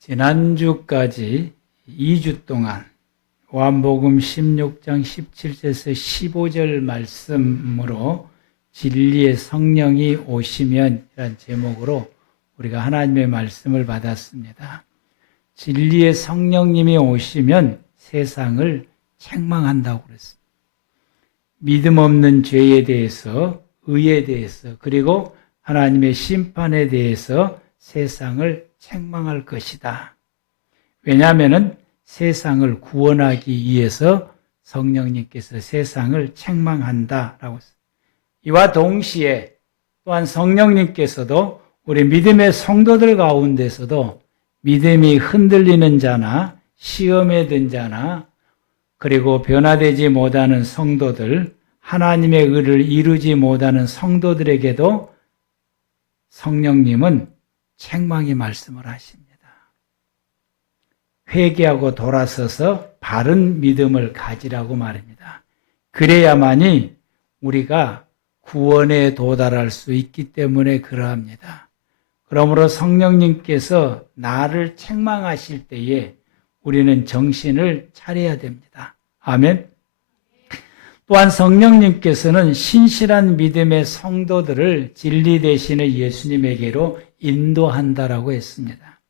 지난주까지 2주 동안 요한복음 16장 17절에서 15절 말씀으로 진리의 성령이 오시면 이라는 제목으로 우리가 하나님의 말씀을 받았습니다. 진리의 성령님이 오시면 세상을 책망한다고 그랬습니다. 믿음 없는 죄에 대해서, 의에 대해서, 그리고 하나님의 심판에 대해서 세상을 책망할 것이다. 왜냐하면 세상을 구원하기 위해서 성령님께서 세상을 책망한다라고 했습니다. 이와 동시에 또한 성령님께서도 우리 믿음의 성도들 가운데서도 믿음이 흔들리는 자나 시험에 든 자나 그리고 변화되지 못하는 성도들, 하나님의 의를 이루지 못하는 성도들에게도 성령님은 책망의 말씀을 하십니다. 회개하고 돌아서서 바른 믿음을 가지라고 말입니다. 그래야만이 우리가 구원에 도달할 수 있기 때문에 그러합니다. 그러므로 성령님께서 나를 책망하실 때에 우리는 정신을 차려야 됩니다. 아멘. 또한 성령님께서는 신실한 믿음의 성도들을 진리 되시는 예수님에게로 인도한다라고 했습니다.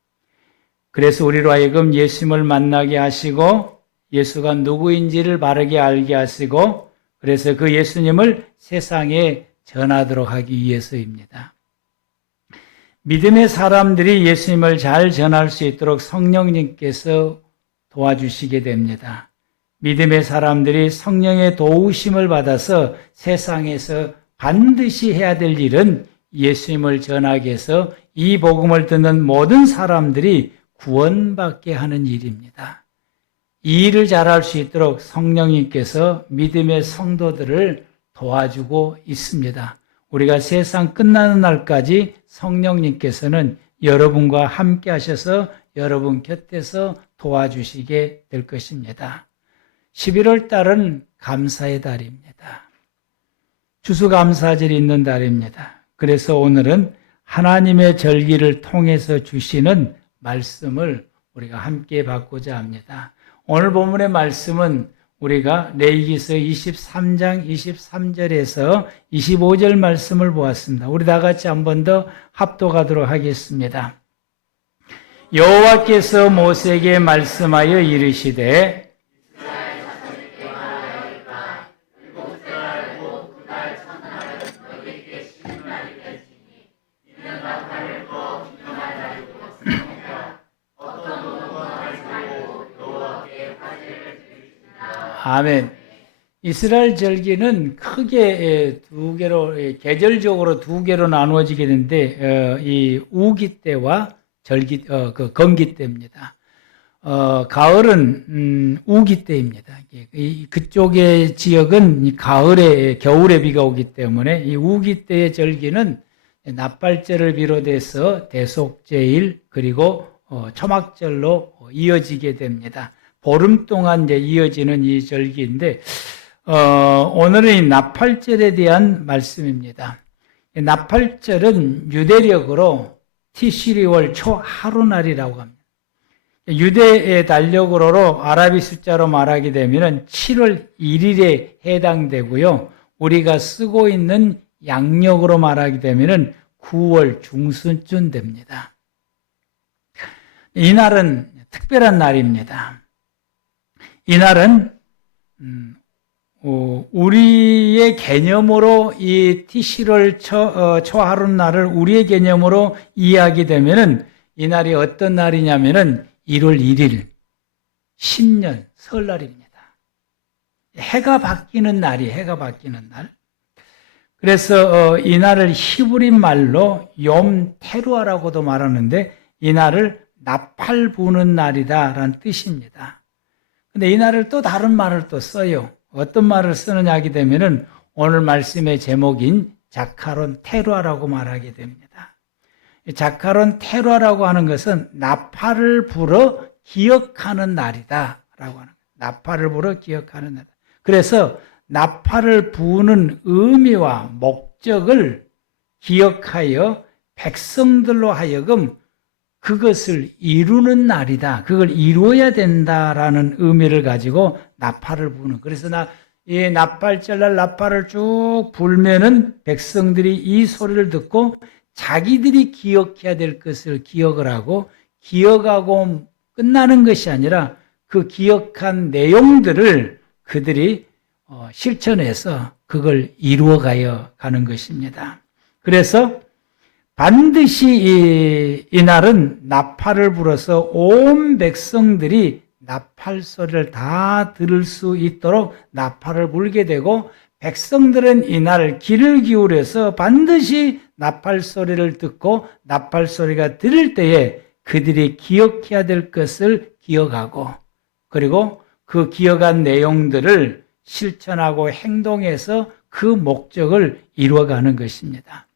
그래서 우리로 하여금 예수님을 만나게 하시고 예수가 누구인지를 바르게 알게 하시고 그래서 그 예수님을 세상에 전하도록 하기 위해서입니다. 믿음의 사람들이 예수님을 잘 전할 수 있도록 성령님께서 도와주시게 됩니다. 믿음의 사람들이 성령의 도우심을 받아서 세상에서 반드시 해야 될 일은 예수님을 전하게 해서 이 복음을 듣는 모든 사람들이 구원받게 하는 일입니다. 이 일을 잘할 수 있도록 성령님께서 믿음의 성도들을 도와주고 있습니다. 우리가 세상 끝나는 날까지 성령님께서는 여러분과 함께 하셔서 여러분 곁에서 도와주시게 될 것입니다. 11월 달은 감사의 달입니다. 추수감사절이 있는 달입니다. 그래서 오늘은 하나님의 절기를 통해서 주시는 말씀을 우리가 함께 받고자 합니다. 오늘 본문의 말씀은 우리가 레위기서 23장 23절에서 25절 말씀을 보았습니다. 우리 다 같이 한 번 더 합독하도록 하겠습니다. 여호와께서 모세에게 말씀하여 이르시되 아멘. 이스라엘 절기는 크게 두 개로, 계절적으로 두 개로 나누어지게 되는데, 이 우기 때와 절기, 건기 때입니다. 가을은, 우기 때입니다. 그쪽의 지역은 겨울에 비가 오기 때문에 이 우기 때의 절기는 나팔절을 비롯해서 대속제일, 그리고 초막절로 이어지게 됩니다. 보름 동안 이제 이어지는 이 절기인데, 오늘은 이 나팔절에 대한 말씀입니다. 나팔절은 유대력으로 티시리월 초하루날이라고 합니다. 유대의 달력으로 아라비 숫자로 말하게 되면 7월 1일에 해당되고요. 우리가 쓰고 있는 양력으로 말하게 되면 9월 중순쯤 됩니다. 이날은 특별한 날입니다. 이날은 우리의 개념으로 이 티시를 초하룻날을 우리의 개념으로 이해하게 되면은 이날이 어떤 날이냐면은 1월 1일 신년 설날입니다. 해가 바뀌는 날. 그래서 이날을 히브리 말로 욤 테루아라고도 말하는데 이날을 나팔 부는 날이다라는 뜻입니다. 근데 이 날을 또 다른 말을 또 써요. 어떤 말을 쓰느냐 하게 되면은 오늘 말씀의 제목인 자카론 테루아라고 말하게 됩니다. 자카론 테루아라고 하는 것은 나팔을 불어 기억하는 날이다라고 하는 거예요. 나팔을 불어 기억하는 날이다. 그래서 나팔을 부는 의미와 목적을 기억하여 백성들로 하여금 그것을 이루는 날이다. 그걸 이루어야 된다라는 의미를 가지고 나팔을 부는. 그래서 이 나팔절날 나팔을 쭉 불면은 백성들이 이 소리를 듣고 자기들이 기억해야 될 것을 기억을 하고 기억하고 끝나는 것이 아니라 그 기억한 내용들을 그들이 실천해서 그걸 이루어가야 가는 것입니다. 그래서 반드시 이 날은 나팔을 불어서 온 백성들이 나팔 소리를 다 들을 수 있도록 나팔을 불게 되고 백성들은 이날 귀를 기울여서 반드시 나팔 소리를 듣고 나팔 소리가 들릴 때에 그들이 기억해야 될 것을 기억하고 그리고 그 기억한 내용들을 실천하고 행동해서 그 목적을 이루어가는 것입니다.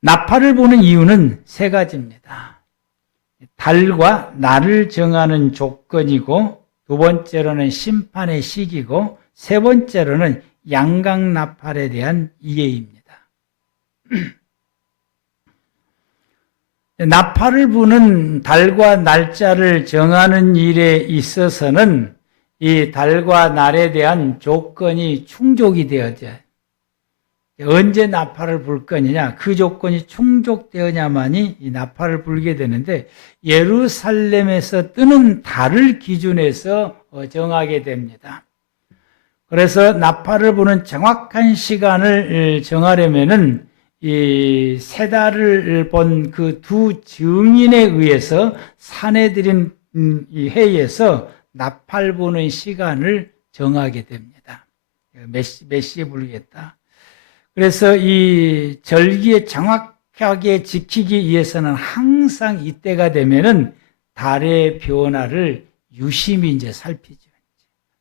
나팔을 부는 이유는 세 가지입니다. 달과 날을 정하는 조건이고 두 번째로는 심판의 시기고 세 번째로는 양각 나팔에 대한 이해입니다. 나팔을 부는 달과 날짜를 정하는 일에 있어서는 이 달과 날에 대한 조건이 충족이 되어져요. 언제 나팔을 불 거냐, 그 조건이 충족되어야만이 이 나팔을 불게 되는데 예루살렘에서 뜨는 달을 기준해서 정하게 됩니다. 그래서 나팔을 부는 정확한 시간을 정하려면은 이 세 달을 본 그 두 증인에 의해서 사내들인 이 회의에서 나팔 부는 시간을 정하게 됩니다. 몇 시에 불겠다. 그래서 이 절기에 정확하게 지키기 위해서는 항상 이때가 되면은 달의 변화를 유심히 이제 살피죠.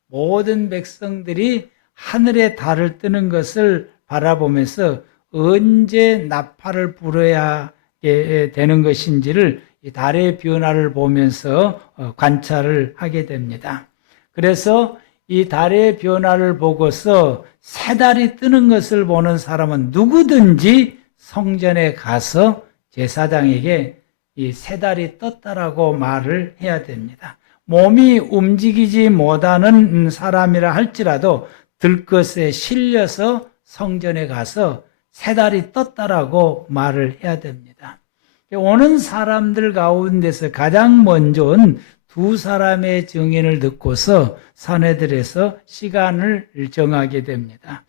모든 백성들이 하늘에 달을 뜨는 것을 바라보면서 언제 나팔을 불어야 되는 것인지를 이 달의 변화를 보면서 관찰을 하게 됩니다. 그래서 이 달의 변화를 보고서 새 달이 뜨는 것을 보는 사람은 누구든지 성전에 가서 제사장에게 이 새 달이 떴다라고 말을 해야 됩니다. 몸이 움직이지 못하는 사람이라 할지라도 들것에 실려서 성전에 가서 새 달이 떴다라고 말을 해야 됩니다. 오는 사람들 가운데서 가장 먼저는 두 사람의 증인을 듣고서 사내들에서 시간을 정하게 됩니다.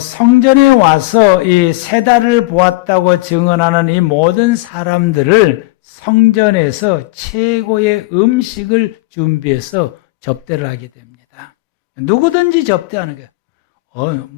성전에 와서 이 새 달을 보았다고 증언하는 이 모든 사람들을 성전에서 최고의 음식을 준비해서 접대를 하게 됩니다. 누구든지 접대하는 거예요.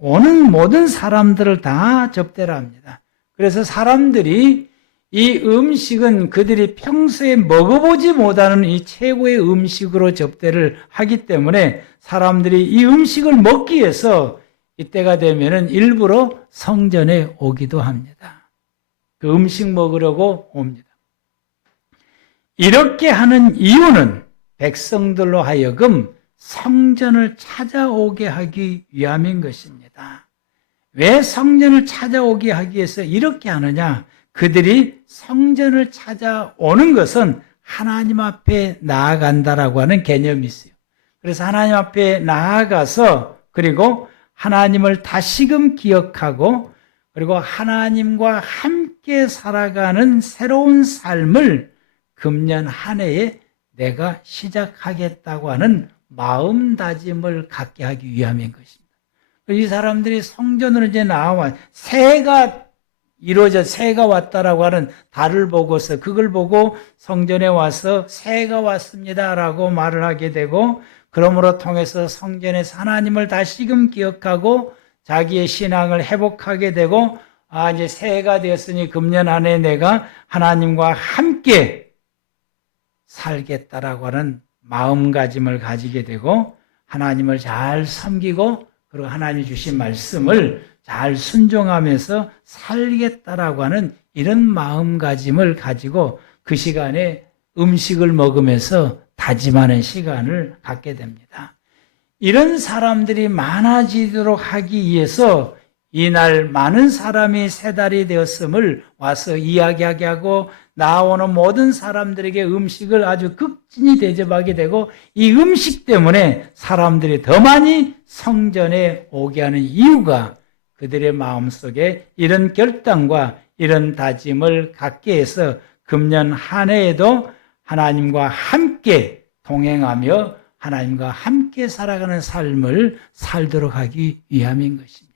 오는 모든 사람들을 다 접대를 합니다. 그래서 사람들이 이 음식은 그들이 평소에 먹어보지 못하는 이 최고의 음식으로 접대를 하기 때문에 사람들이 이 음식을 먹기 위해서 이때가 되면은 일부러 성전에 오기도 합니다. 그 음식 먹으려고 옵니다. 이렇게 하는 이유는 백성들로 하여금 성전을 찾아오게 하기 위함인 것입니다. 왜 성전을 찾아오게 하기 위해서 이렇게 하느냐? 그들이 성전을 찾아오는 것은 하나님 앞에 나아간다라고 하는 개념이 있어요. 그래서 하나님 앞에 나아가서 그리고 하나님을 다시금 기억하고 그리고 하나님과 함께 살아가는 새로운 삶을 금년 한 해에 내가 시작하겠다고 하는 마음다짐을 갖게 하기 위함인 것입니다. 이 사람들이 성전으로 이제 나와 새해가 이루어져 새해가 왔다라고 하는 달을 보고서 그걸 보고 성전에 와서 새해가 왔습니다라고 말을 하게 되고 그러므로 통해서 성전에서 하나님을 다시금 기억하고 자기의 신앙을 회복하게 되고 이제 새해가 되었으니 금년 한 해 내가 하나님과 함께 살겠다라고 하는 마음가짐을 가지게 되고 하나님을 잘 섬기고 그리고 하나님이 주신 말씀을 잘 순종하면서 살겠다라고 하는 이런 마음가짐을 가지고 그 시간에 음식을 먹으면서 다짐하는 시간을 갖게 됩니다. 이런 사람들이 많아지도록 하기 위해서 이날 많은 사람이 세 달이 되었음을 와서 이야기하게 하고 나오는 모든 사람들에게 음식을 아주 극진히 대접하게 되고 이 음식 때문에 사람들이 더 많이 성전에 오게 하는 이유가 그들의 마음속에 이런 결단과 이런 다짐을 갖게 해서 금년 한 해에도 하나님과 함께 동행하며 하나님과 함께 살아가는 삶을 살도록 하기 위함인 것입니다.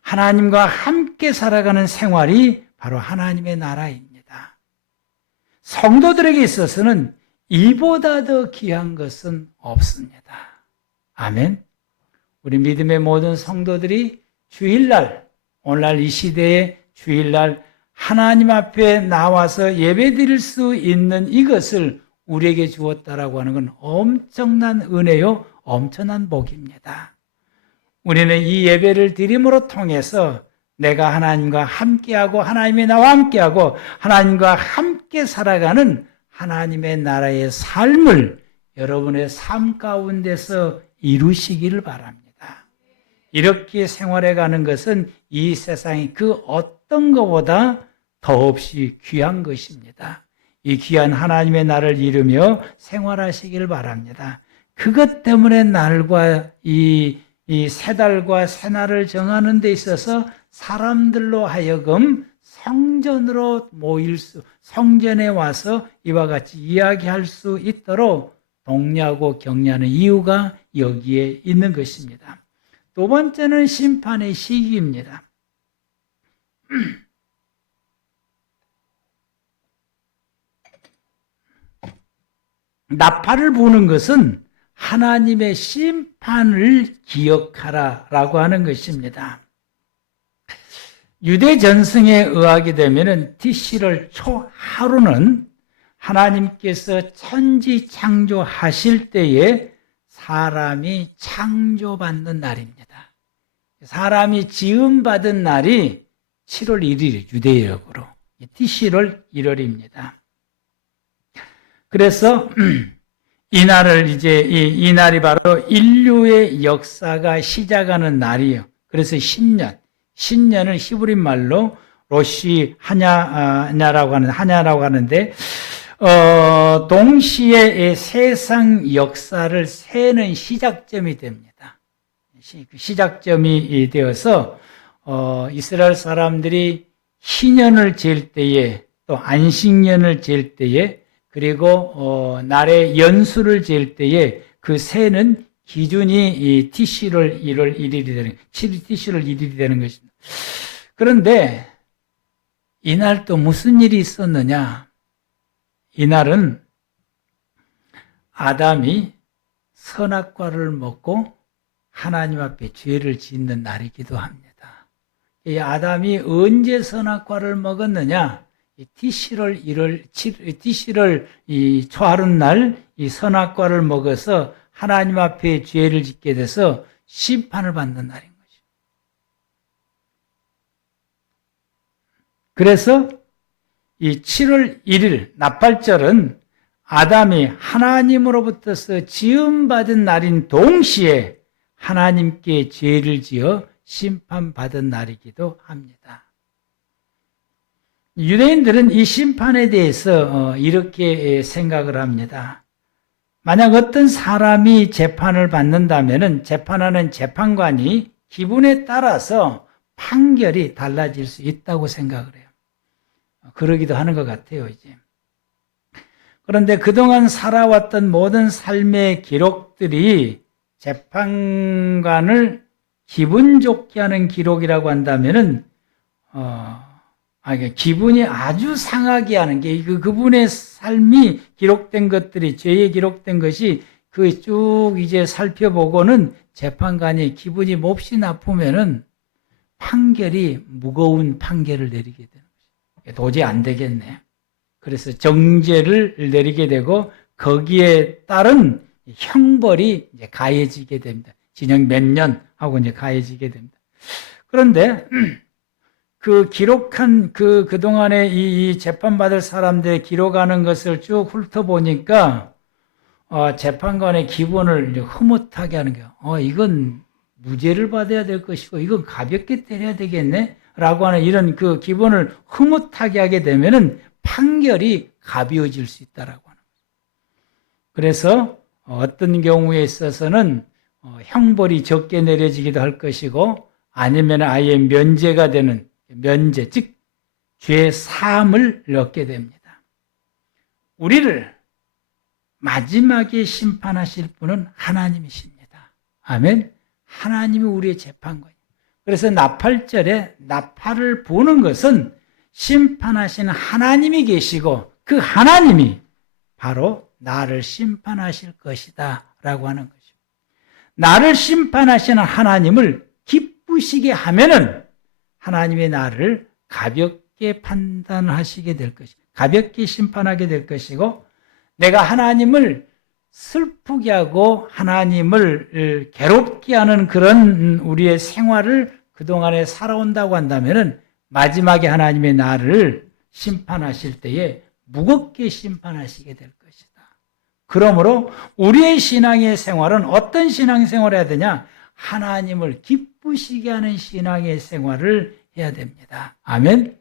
하나님과 함께 살아가는 생활이 바로 하나님의 나라입니다. 성도들에게 있어서는 이보다 더 귀한 것은 없습니다. 아멘. 우리 믿음의 모든 성도들이 주일날, 오늘날 이 시대의 주일날 하나님 앞에 나와서 예배드릴 수 있는 이것을 우리에게 주었다라고 하는 건 엄청난 은혜요, 엄청난 복입니다. 우리는 이 예배를 드림으로 통해서 내가 하나님과 함께하고 하나님이 나와 함께하고 하나님과 함께 살아가는 하나님의 나라의 삶을 여러분의 삶 가운데서 이루시기를 바랍니다. 이렇게 생활해가는 것은 이 세상의 그 어떤 것보다 더없이 귀한 것입니다. 이 귀한 하나님의 나라를 이루며 생활하시기를 바랍니다. 그것 때문에 날과 이 세 달과 세 날을 정하는 데 있어서 사람들로 하여금 성전으로 성전에 와서 이와 같이 이야기할 수 있도록 독려하고 격려하는 이유가 여기에 있는 것입니다. 두 번째는 심판의 시기입니다. 나팔을 부는 것은 하나님의 심판을 기억하라라고 하는 것입니다. 유대 전승에 의하게 되면은 티시를 초하루는 하나님께서 천지 창조하실 때에 사람이 창조받는 날입니다. 사람이 지음받은 날이 7월 1일 유대력으로 티시를 1월입니다. 그래서 이날을 이 날이 바로 인류의 역사가 시작하는 날이에요. 그래서 신년을 히브리 말로 로시 하냐라고 하는데 동시에 세상 역사를 세는 시작점이 됩니다. 시작점이 되어서 이스라엘 사람들이 희년을 잴 때에 또 안식년을 잴 때에 그리고 날의 연수를 잴 때에 그 세는 기준이 이 티시를 1월 1일이 되는, 7일 티시를 1일이 되는 것입니다. 그런데 이날 또 무슨 일이 있었느냐? 이날은 아담이 선악과를 먹고 하나님 앞에 죄를 짓는 날이기도 합니다. 이 아담이 언제 선악과를 먹었느냐? 티시를 이 초하룻날 이 선악과를 먹어서 하나님 앞에 죄를 짓게 돼서 심판을 받는 날인 거죠. 그래서 이 7월 1일 나팔절은 아담이 하나님으로부터서 지음받은 날인 동시에 하나님께 죄를 지어 심판받은 날이기도 합니다. 유대인들은 이 심판에 대해서 이렇게 생각을 합니다. 만약 어떤 사람이 재판을 받는다면 재판하는 재판관이 기분에 따라서 판결이 달라질 수 있다고 생각을 해요. 그러기도 하는 것 같아요, 이제. 그런데 그동안 살아왔던 모든 삶의 기록들이 재판관을 기분 좋게 하는 기록이라고 한다면은, 기분이 아주 상하게 하는 게 그분의 삶이 기록된 것들이 죄에 기록된 것이 그 쭉 이제 살펴보고는 재판관이 기분이 몹시 나쁘면은 판결이 무거운 판결을 내리게 되는 거죠. 도저히 안 되겠네. 그래서 정죄를 내리게 되고 거기에 따른 형벌이 이제 가해지게 됩니다. 징역 몇 년 하고 이제 가해지게 됩니다. 그런데 그 기록한 그동안에 이 재판받을 사람들의 기록하는 것을 쭉 훑어보니까, 재판관의 기분을 이제 흐뭇하게 하는 거예요. 이건 무죄를 받아야 될 것이고 이건 가볍게 때려야 되겠네 라고 하는 이런 그 기본을 흐뭇하게 하게 되면은 판결이 가벼워질 수 있다라고 하는 거예요. 그래서 어떤 경우에 있어서는 형벌이 적게 내려지기도 할 것이고 아니면 아예 면제가 되는 면제, 즉 죄 사함을 얻게 됩니다. 우리를 마지막에 심판하실 분은 하나님이십니다. 아멘. 하나님이 우리의 재판관이에요. 그래서 나팔절에 나팔을 부는 것은 심판하시는 하나님이 계시고 그 하나님이 바로 나를 심판하실 것이다 라고 하는 거죠. 나를 심판하시는 하나님을 기쁘시게 하면은 하나님이 나를 가볍게 판단하시게 될 것이고 가볍게 심판하게 될 것이고 내가 하나님을 슬프게 하고 하나님을 괴롭게 하는 그런 우리의 생활을 그동안에 살아온다고 한다면은 마지막에 하나님의 나를 심판하실 때에 무겁게 심판하시게 될 것이다. 그러므로 우리의 신앙의 생활은 어떤 신앙생활을 해야 되냐? 하나님을 기쁘시게 하는 신앙의 생활을 해야 됩니다. 아멘.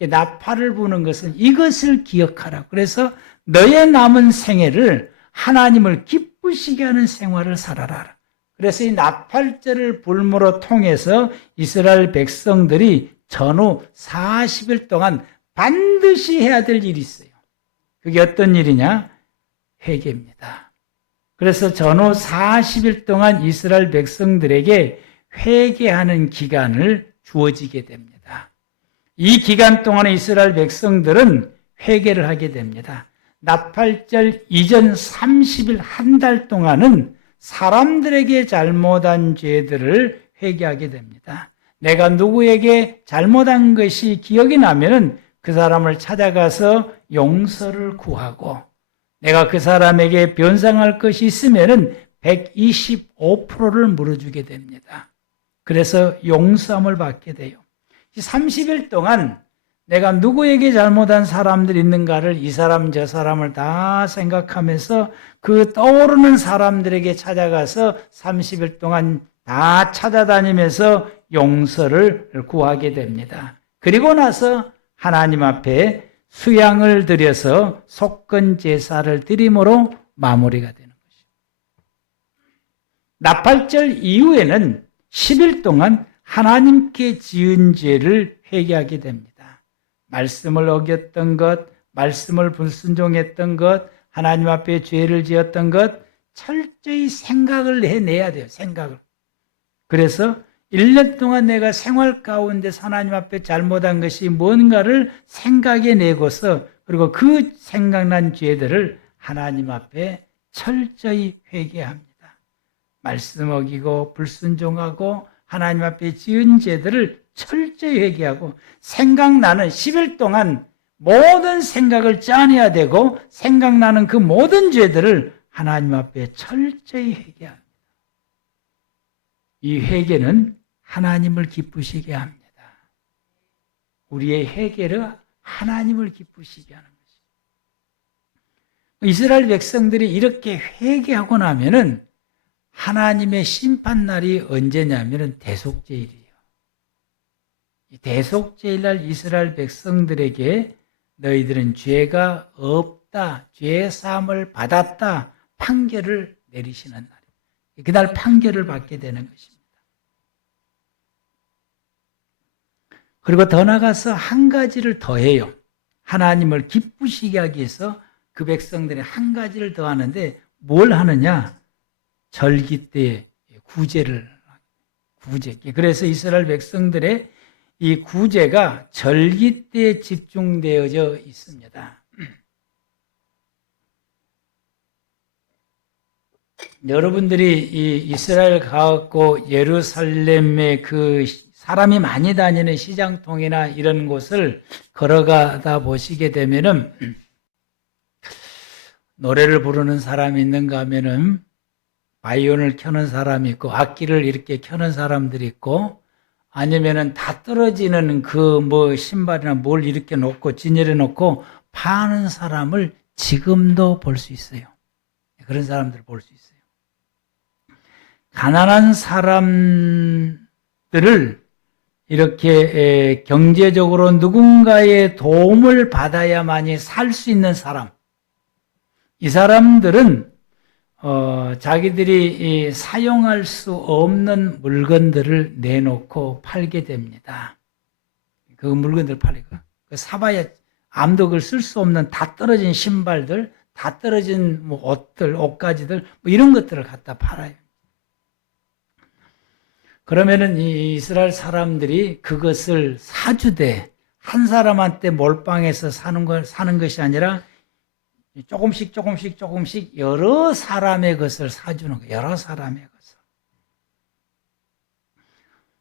나팔을 부는 것은 이것을 기억하라. 그래서 너의 남은 생애를 하나님을 기쁘시게 하는 생활을 살아라. 그래서 이 나팔절을 불므로 통해서 이스라엘 백성들이 전후 40일 동안 반드시 해야 될 일이 있어요. 그게 어떤 일이냐? 회개입니다. 그래서 전후 40일 동안 이스라엘 백성들에게 회개하는 기간을 주어지게 됩니다. 이 기간 동안에 이스라엘 백성들은 회개를 하게 됩니다. 나팔절 이전 30일 한 달 동안은 사람들에게 잘못한 죄들을 회개하게 됩니다. 내가 누구에게 잘못한 것이 기억이 나면은 그 사람을 찾아가서 용서를 구하고 내가 그 사람에게 변상할 것이 있으면은 125%를 물어주게 됩니다. 그래서 용서함을 받게 돼요. 30일 동안 내가 누구에게 잘못한 사람들이 있는가를 이 사람 저 사람을 다 생각하면서 그 떠오르는 사람들에게 찾아가서 30일 동안 다 찾아다니면서 용서를 구하게 됩니다. 그리고 나서 하나님 앞에 수양을 드려서 속건 제사를 드림으로 마무리가 되는 것이죠. 나팔절 이후에는 10일 동안 하나님께 지은 죄를 회개하게 됩니다. 말씀을 어겼던 것, 말씀을 불순종했던 것, 하나님 앞에 죄를 지었던 것 철저히 생각을 해내야 돼요. 생각을. 그래서 1년 동안 내가 생활 가운데 하나님 앞에 잘못한 것이 뭔가를 생각해내고서 그리고 그 생각난 죄들을 하나님 앞에 철저히 회개합니다. 말씀 어기고 불순종하고 하나님 앞에 지은 죄들을 철저히 회개하고 생각나는 10일 동안 모든 생각을 짜내야 되고 생각나는 그 모든 죄들을 하나님 앞에 철저히 회개합니다. 이 회개는 하나님을 기쁘시게 합니다. 우리의 회개를 하나님을 기쁘시게 하는 것이죠. 이스라엘 백성들이 이렇게 회개하고 나면은 하나님의 심판날이 언제냐면은 대속죄일이에요. 이 대속죄일날 이스라엘 백성들에게 너희들은 죄가 없다, 죄 사함을 받았다 판결을 내리시는 날이에요. 그날 판결을 받게 되는 것입니다. 그리고 더 나아가서 한 가지를 더해요. 하나님을 기쁘시게 하기 위해서 그 백성들이 한 가지를 더 하는데 뭘 하느냐? 절기 때 구제. 그래서 이스라엘 백성들의 이 구제가 절기 때에 집중되어져 있습니다. 여러분들이 이 이스라엘 가고 예루살렘에 그 사람이 많이 다니는 시장통이나 이런 곳을 걸어가다 보시게 되면은 노래를 부르는 사람이 있는가 하면은 바이올린을 켜는 사람이 있고 악기를 이렇게 켜는 사람들이 있고 아니면은 다 떨어지는 그 뭐 신발이나 뭘 이렇게 놓고 진열해 놓고 파는 사람을 지금도 볼 수 있어요. 그런 사람들을 볼 수 있어요. 가난한 사람들을 이렇게 경제적으로 누군가의 도움을 받아야만이 살 수 있는 사람, 이 사람들은 자기들이 사용할 수 없는 물건들을 내놓고 팔게 됩니다. 그 물건들 팔리고 사봐야 아무도 그걸 쓸 수 없는 다 떨어진 신발들, 다 떨어진 뭐 옷들, 옷가지들 뭐 이런 것들을 갖다 팔아요. 그러면은 이 이스라엘 사람들이 그것을 사주되 한 사람한테 몰빵해서 사는 것이 아니라 조금씩 여러 사람의 것을 사주는 거예요. 여러 사람의 것을.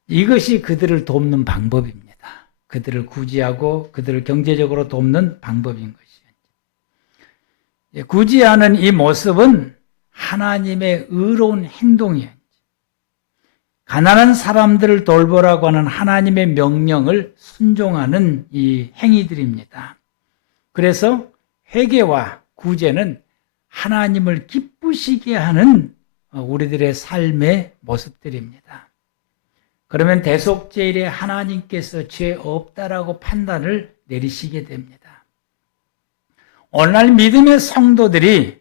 이것이 그들을 돕는 방법입니다. 그들을 구제하고 그들을 경제적으로 돕는 방법인 것이에요. 구제하는 이 모습은 하나님의 의로운 행동이에요. 가난한 사람들을 돌보라고 하는 하나님의 명령을 순종하는 이 행위들입니다. 그래서 회개와 구제는 하나님을 기쁘시게 하는 우리들의 삶의 모습들입니다. 그러면 대속죄일에 하나님께서 죄 없다라고 판단을 내리시게 됩니다. 오늘날 믿음의 성도들이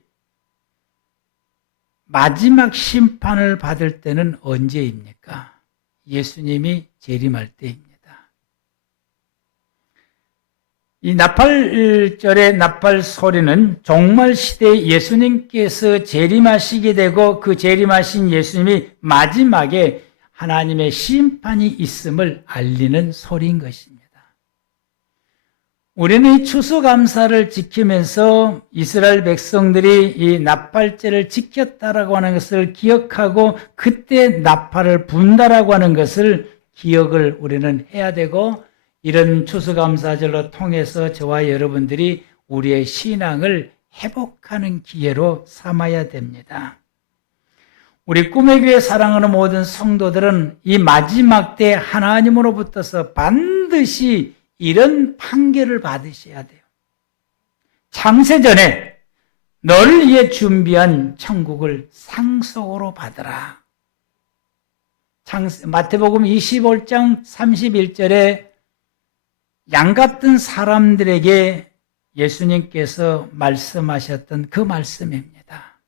마지막 심판을 받을 때는 언제입니까? 예수님이 재림할 때입니다. 이 나팔절의 나팔 소리는 종말 시대에 예수님께서 재림하시게 되고 그 재림하신 예수님이 마지막에 하나님의 심판이 있음을 알리는 소리인 것입니다. 우리는 이 추수감사를 지키면서 이스라엘 백성들이 이 나팔절을 지켰다라고 하는 것을 기억하고 그때 나팔을 분다라고 하는 것을 기억을 우리는 해야 되고 이런 추수감사절로 통해서 저와 여러분들이 우리의 신앙을 회복하는 기회로 삼아야 됩니다. 우리 꿈의 교회 사랑하는 모든 성도들은 이 마지막 때 하나님으로부터서 반드시 이런 판결을 받으셔야 돼요. 창세전에 너를 위해 준비한 천국을 상속으로 받으라. 마태복음 25장 31절에 양 같은 사람들에게 예수님께서 말씀하셨던 그 말씀입니다.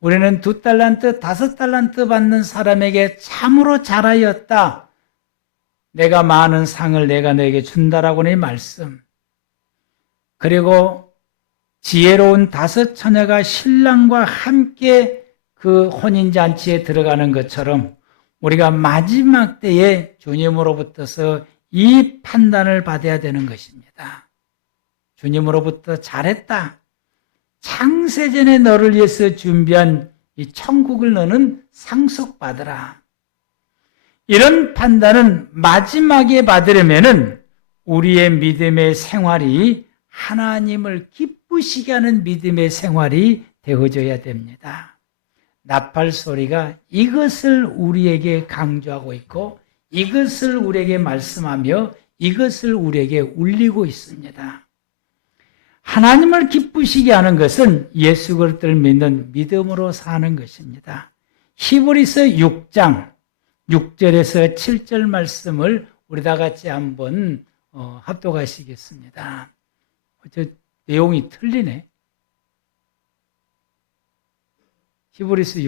우리는 2달란트, 5달란트 받는 사람에게 참으로 잘하였다. 내가 많은 상을 내가 너에게 준다라고 하는 이 말씀. 그리고 지혜로운 5 처녀가 신랑과 함께 그 혼인잔치에 들어가는 것처럼 우리가 마지막 때에 주님으로부터서 이 판단을 받아야 되는 것입니다. 주님으로부터 잘했다. 창세전에 너를 위해서 준비한 이 천국을 너는 상속받으라. 이런 판단은 마지막에 받으려면은 우리의 믿음의 생활이 하나님을 기쁘시게 하는 믿음의 생활이 되어져야 됩니다. 나팔 소리가 이것을 우리에게 강조하고 있고 이것을 우리에게 말씀하며 이것을 우리에게 울리고 있습니다. 하나님을 기쁘시게 하는 것은 예수 그리스도를 믿는 믿음으로 사는 것입니다. 히브리서 6장 6절에서 7절 말씀을 우리 다 같이 한번 합독하시겠습니다. 저 내용이 틀리네. 히브리서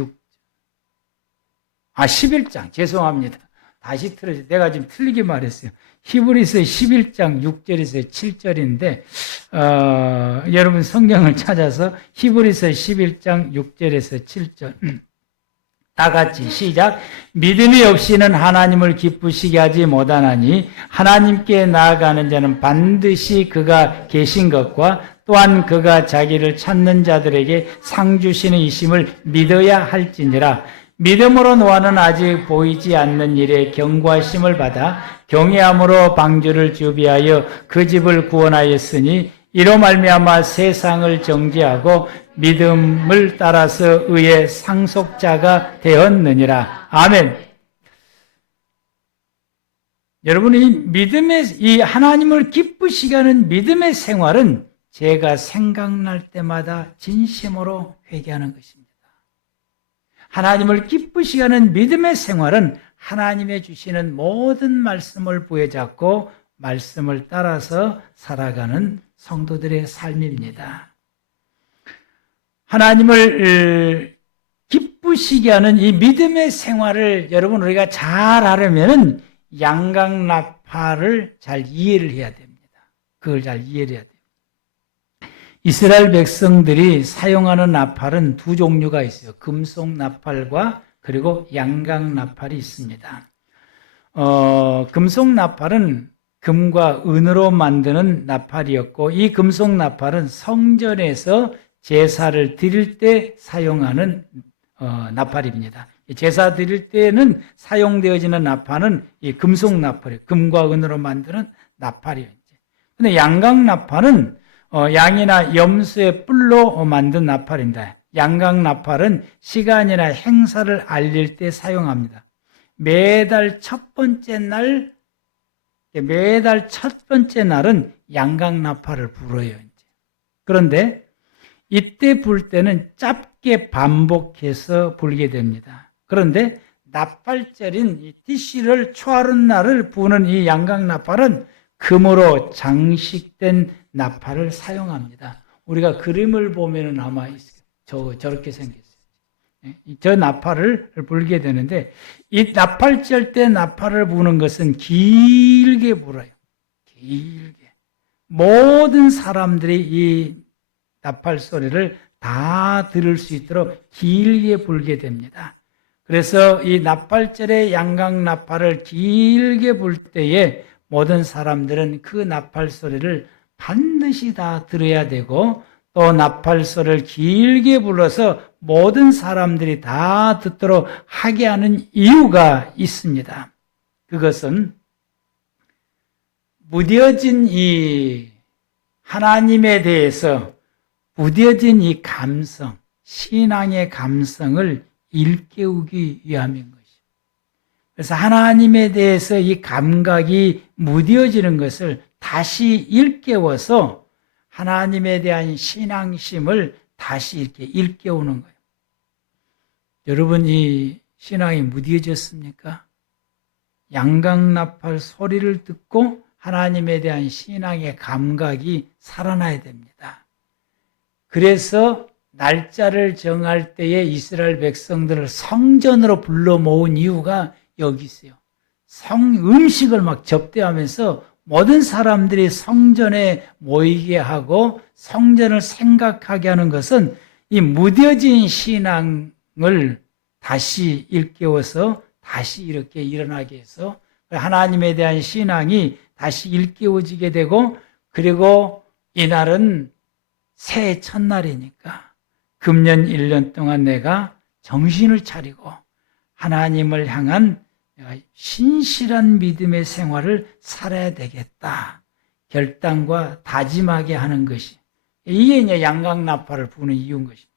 11장 죄송합니다. 다시 틀어주세요. 내가 지금 틀리게 말했어요. 히브리서 11장 6절에서 7절인데 여러분 성경을 찾아서 히브리서 11장 6절에서 7절 다 같이 시작. 믿음이 없이는 하나님을 기쁘시게 하지 못하나니 하나님께 나아가는 자는 반드시 그가 계신 것과 또한 그가 자기를 찾는 자들에게 상 주시는 이심을 믿어야 할지니라. 믿음으로 노아는 아직 보이지 않는 일에 경고하심을 받아 경외함으로 방주를 준비하여 그 집을 구원하였으니 이로 말미암아 세상을 정죄하고 믿음을 따라서 의의 상속자가 되었느니라. 아멘. 여러분이 믿음의 이 하나님을 기쁘시게 하는 믿음의 생활은 제가 생각날 때마다 진심으로 회개하는 것입니다. 하나님을 기쁘시게 하는 믿음의 생활은 하나님의 주시는 모든 말씀을 부여잡고 말씀을 따라서 살아가는 성도들의 삶입니다. 하나님을 기쁘시게 하는 이 믿음의 생활을 여러분 우리가 잘 하려면 양강나팔을 잘 이해를 해야 됩니다. 그걸 잘 이해를 해야 돼요. 이스라엘 백성들이 사용하는 나팔은 두 종류가 있어요. 금속 나팔과 그리고 양강 나팔이 있습니다. 금속 나팔은 금과 은으로 만드는 나팔이었고 이 금속 나팔은 성전에서 제사를 드릴 때 사용하는 나팔입니다. 제사 드릴 때는 사용되어지는 나팔은 이 금속 나팔이에요. 금과 은으로 만드는 나팔이에요. 근데 양강 나팔은 양이나 염소의 뿔로 만든 나팔입니다. 양강 나팔은 시간이나 행사를 알릴 때 사용합니다. 매달 첫 번째 날은 양강 나팔을 불어요. 그런데 이때 불 때는 짧게 반복해서 불게 됩니다. 그런데 나팔절인 이 티시를 초하룻 날을 부는 이 양강 나팔은 금으로 장식된 나팔을 사용합니다. 우리가 그림을 보면은 아마 저렇게 생겼어요. 저 나팔을 불게 되는데 이 나팔절 때 나팔을 부는 것은 길게 불어요. 길게. 모든 사람들이 이 나팔 소리를 다 들을 수 있도록 길게 불게 됩니다. 그래서 이 나팔절의 양강 나팔을 길게 불 때에 모든 사람들은 그 나팔 소리를 반드시 다 들어야 되고 또 나팔 소리를 길게 불러서 모든 사람들이 다 듣도록 하게 하는 이유가 있습니다. 그것은 무뎌진 이 하나님에 대해서 무뎌진 이 감성, 신앙의 감성을 일깨우기 위함인 것입니다. 그래서 하나님에 대해서 이 감각이 무뎌지는 것을 다시 일깨워서 하나님에 대한 신앙심을 다시 이렇게 일깨우는 거예요. 여러분, 이 신앙이 무뎌졌습니까? 양강나팔 소리를 듣고 하나님에 대한 신앙의 감각이 살아나야 됩니다. 그래서 날짜를 정할 때에 이스라엘 백성들을 성전으로 불러 모은 이유가 여기 있어요. 음식을 막 접대하면서 모든 사람들이 성전에 모이게 하고 성전을 생각하게 하는 것은 이 무뎌진 신앙을 다시 일깨워서 다시 이렇게 일어나게 해서 하나님에 대한 신앙이 다시 일깨워지게 되고, 그리고 이날은 새해 첫날이니까 금년 1년 동안 내가 정신을 차리고 하나님을 향한 내가 신실한 믿음의 생활을 살아야 되겠다 결단과 다짐하게 하는 것이, 이게 이제 양강나팔을 부는 이유인 것입니다.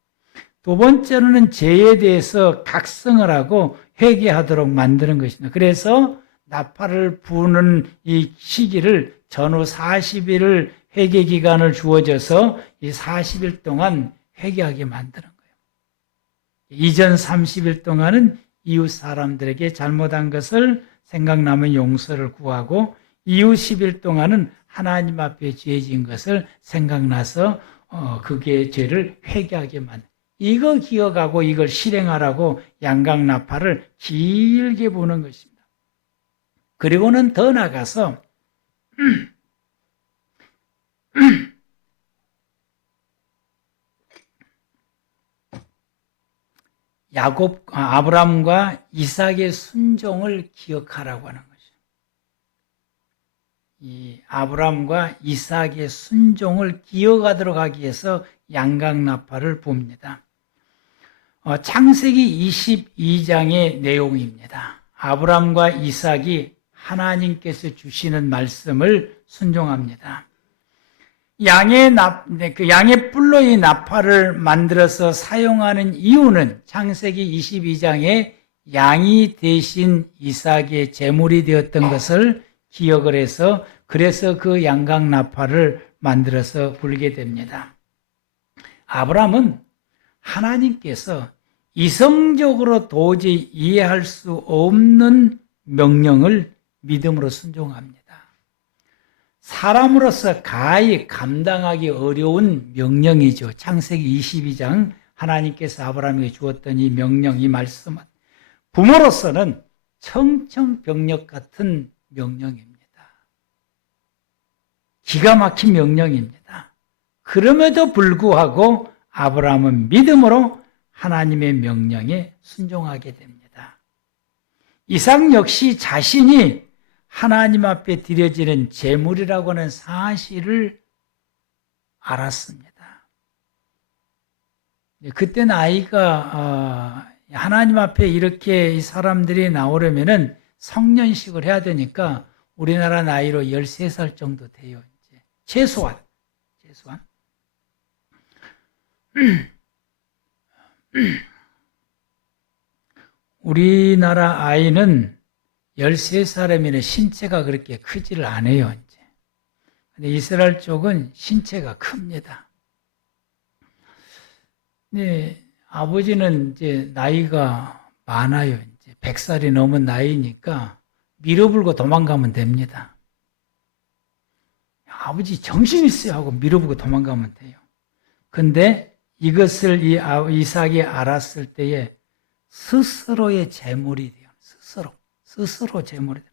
두 번째로는 죄에 대해서 각성을 하고 회개하도록 만드는 것입니다. 그래서 나팔을 부는 이 시기를 전후 40일을 회개 기간을 주어져서 이 40일 동안 회개하게 만드는 거예요. 이전 30일 동안은 이웃 사람들에게 잘못한 것을 생각나면 용서를 구하고, 이후 10일 동안은 하나님 앞에 죄 지은 것을 생각나서 그게 죄를 회개하게 만드는, 이거 기억하고 이걸 실행하라고 양강나팔을 길게 부는 것입니다. 그리고는 더 나가서 아브람과 이삭의 순종을 기억하라고 하는 거죠. 이 아브람과 이삭의 순종을 기억하도록 하기 위해서 양강나팔을 붑니다. 창세기 22장의 내용입니다. 아브람과 이삭이 하나님께서 주시는 말씀을 순종합니다. 양의 뿔로 이 나팔을 만들어서 사용하는 이유는 창세기 22장에 양이 대신 이삭의 제물이 되었던 것을 기억을 해서, 그래서 그 양강 나팔을 만들어서 불게 됩니다. 아브람은 하나님께서 이성적으로 도저히 이해할 수 없는 명령을 믿음으로 순종합니다. 사람으로서 가히 감당하기 어려운 명령이죠. 창세기 22장 하나님께서 아브라함에게 주었던 이 명령, 이 말씀은 부모로서는 청천벽력 같은 명령입니다. 기가 막힌 명령입니다. 그럼에도 불구하고 아브라함은 믿음으로 하나님의 명령에 순종하게 됩니다. 이삭 역시 자신이 하나님 앞에 드려지는 제물이라고 하는 사실을 알았습니다. 그때 나이가 하나님 앞에 이렇게 사람들이 나오려면은 성년식을 해야 되니까 우리나라 나이로 13살 정도 돼요. 이제 최소한. 우리나라 아이는 13살이면 신체가 그렇게 크지를 않아요, 이제. 근데 이스라엘 쪽은 신체가 큽니다. 네, 아버지는 이제 나이가 많아요. 이제 100살이 넘은 나이니까 밀어불고 도망가면 됩니다. 아버지 정신 있어요 하고 밀어불고 도망가면 돼요. 근데 이것을 이삭이 알았을 때에 스스로의 제물이 돼요. 스스로 제물이 돼요.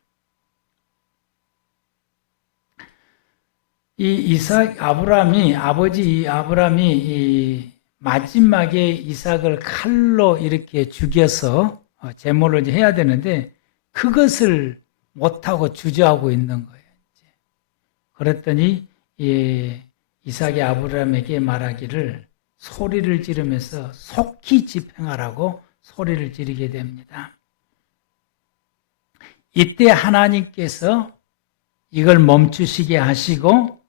아버지 아브라함이 마지막에 이삭을 칼로 이렇게 죽여서 제물로 이제 해야 되는데 그것을 못하고 주저하고 있는 거예요. 이제. 그랬더니 이삭이 아브라함에게 말하기를 소리를 지르면서 속히 집행하라고 소리를 지르게 됩니다. 이때 하나님께서 이걸 멈추시게 하시고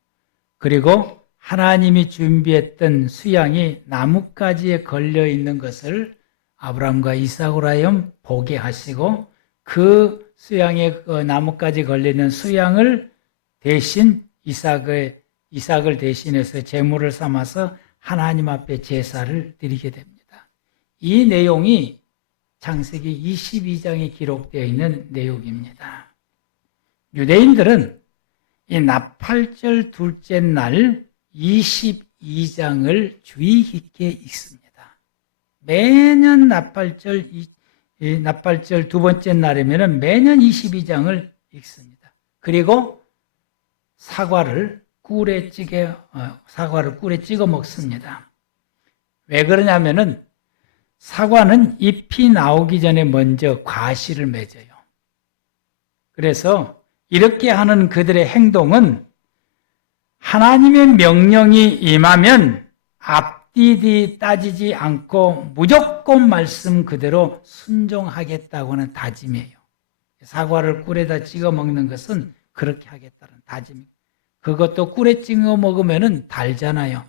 그리고 하나님이 준비했던 수양이 나뭇가지에 걸려 있는 것을 아브라함과 이삭으로 하여금 보게 하시고 그 수양에 나뭇가지 걸려 있는 수양을 대신 이삭을 대신해서 제물을 삼아서 하나님 앞에 제사를 드리게 됩니다. 이 내용이 창세기 22장에 기록되어 있는 내용입니다. 유대인들은 이 나팔절 둘째 날 22장을 주의 깊게 읽습니다. 매년 나팔절 두 번째 날이면 매년 22장을 읽습니다. 그리고 사과를 꿀에 찍어 먹습니다. 왜 그러냐면은 사과는 잎이 나오기 전에 먼저 과실을 맺어요. 그래서 이렇게 하는 그들의 행동은 하나님의 명령이 임하면 앞뒤 따지지 않고 무조건 말씀 그대로 순종하겠다고 하는 다짐이에요. 사과를 꿀에다 찍어 먹는 것은 그렇게 하겠다는 다짐입니다. 그것도 꿀에 찍어 먹으면 달잖아요.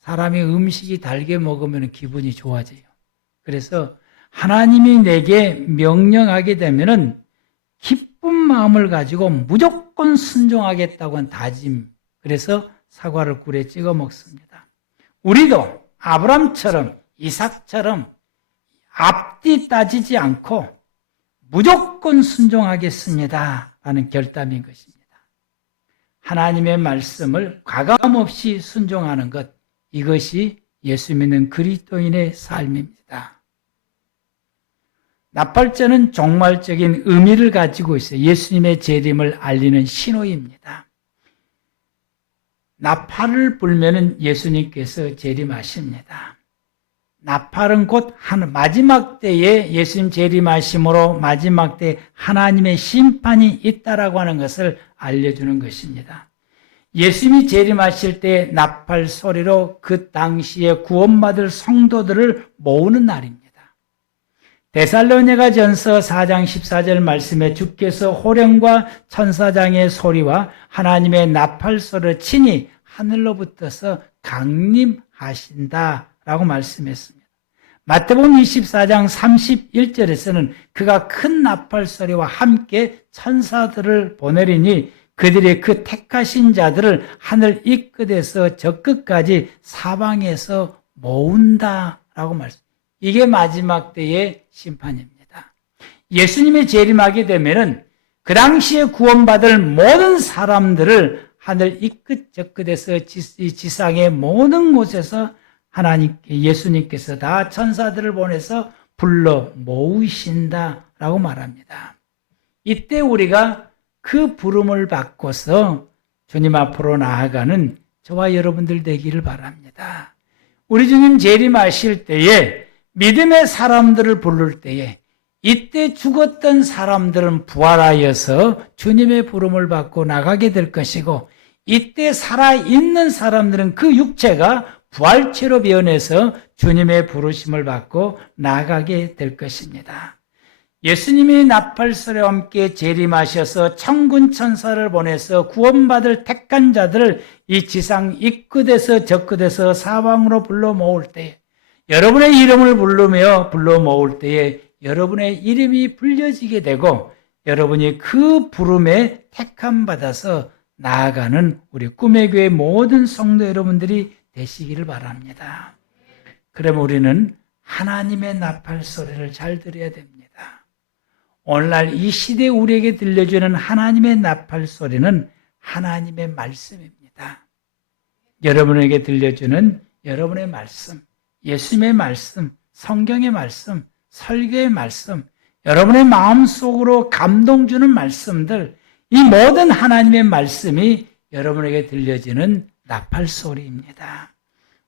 사람이 음식이 달게 먹으면 기분이 좋아져요. 그래서 하나님이 내게 명령하게 되면은 기쁜 마음을 가지고 무조건 순종하겠다고 한 다짐. 그래서 사과를 꿀에 찍어 먹습니다. 우리도 아브람처럼 이삭처럼 앞뒤 따지지 않고 무조건 순종하겠습니다. 라는 결단인 것입니다. 하나님의 말씀을 과감없이 순종하는 것, 이것이 예수 믿는 그리스도인의 삶입니다. 나팔절은 종말적인 의미를 가지고 있어요. 예수님의 재림을 알리는 신호입니다. 나팔을 불면은 예수님께서 재림하십니다. 나팔은 곧 마지막 때에 예수님 재림하심으로 마지막 때 하나님의 심판이 있다라고 하는 것을 알려주는 것입니다. 예수님이 재림하실 때 나팔 소리로 그 당시에 구원받을 성도들을 모으는 날입니다. 데살로니가전서 4장 14절 말씀에 주께서 호령과 천사장의 소리와 하나님의 나팔 소리를 친히 하늘로부터서 강림하신다라고 말씀했습니다. 마태복음 24장 31절에서는 그가 큰 나팔 소리와 함께 천사들을 보내리니 그들이 그 택하신 자들을 하늘 이 끝에서 저 끝까지 사방에서 모은다라고 말씀. 이게 마지막 때의 심판입니다. 예수님이 재림하게 되면은 그 당시에 구원받을 모든 사람들을 하늘 이 끝 저 끝에서 이 지상의 모든 곳에서 예수님께서 다 천사들을 보내서 불러 모으신다라고 말합니다. 이때 우리가 그 부름을 받고서 주님 앞으로 나아가는 저와 여러분들 되기를 바랍니다. 우리 주님 재림하실 때에 믿음의 사람들을 부를 때에 이때 죽었던 사람들은 부활하여서 주님의 부름을 받고 나가게 될 것이고, 이때 살아있는 사람들은 그 육체가 부활체로 변해서 주님의 부르심을 받고 나가게 될 것입니다. 예수님이 나팔소리와 함께 재림하셔서 천군 천사를 보내서 구원받을 택한 자들을 이 지상 이 끝에서 저 끝에서 사방으로 불러 모을 때에, 여러분의 이름을 부르며 불러 모을 때에 여러분의 이름이 불려지게 되고 여러분이 그 부름에 택함 받아서 나아가는 우리 꿈의 교회 모든 성도 여러분들이 되시기를 바랍니다. 그럼 우리는 하나님의 나팔 소리를 잘 들어야 됩니다. 오늘날 이 시대에 우리에게 들려주는 하나님의 나팔 소리는 하나님의 말씀입니다. 여러분에게 들려주는 여러분의 말씀, 예수님의 말씀, 성경의 말씀, 설교의 말씀, 여러분의 마음속으로 감동 주는 말씀들, 이 모든 하나님의 말씀이 여러분에게 들려지는 나팔 소리입니다.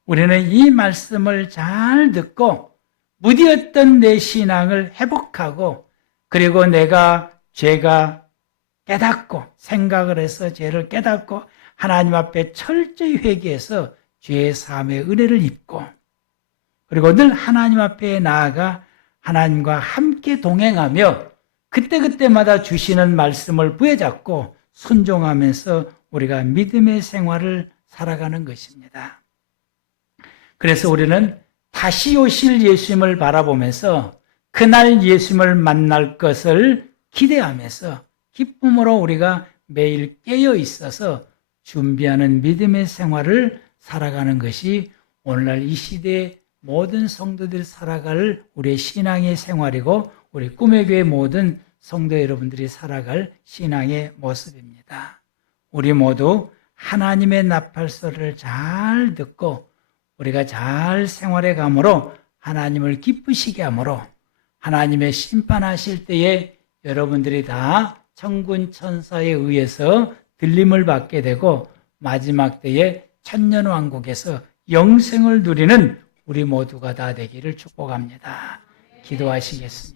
우리는 이 말씀을 잘 듣고 무디었던 내 신앙을 회복하고, 그리고 내가 죄가 깨닫고 생각을 해서 죄를 깨닫고 하나님 앞에 철저히 회개해서 죄의 사함의 은혜를 입고, 그리고 늘 하나님 앞에 나아가 하나님과 함께 동행하며 그때그때마다 주시는 말씀을 부여잡고 순종하면서 우리가 믿음의 생활을 살아가는 것입니다. 그래서 우리는 다시 오실 예수님을 바라보면서 그날 예수님을 만날 것을 기대하면서 기쁨으로 우리가 매일 깨어 있어서 준비하는 믿음의 생활을 살아가는 것이 오늘날 이 시대의 모든 성도들이 살아갈 우리의 신앙의 생활이고 우리 꿈의 교회 모든 성도 여러분들이 살아갈 신앙의 모습입니다. 우리 모두 하나님의 나팔 소리를 잘 듣고 우리가 잘 생활해 감으로 하나님을 기쁘시게 함으로 하나님의 심판하실 때에 여러분들이 다 천군 천사에 의해서 들림을 받게 되고 마지막 때에 천년왕국에서 영생을 누리는 우리 모두가 다 되기를 축복합니다. 기도하시겠습니다.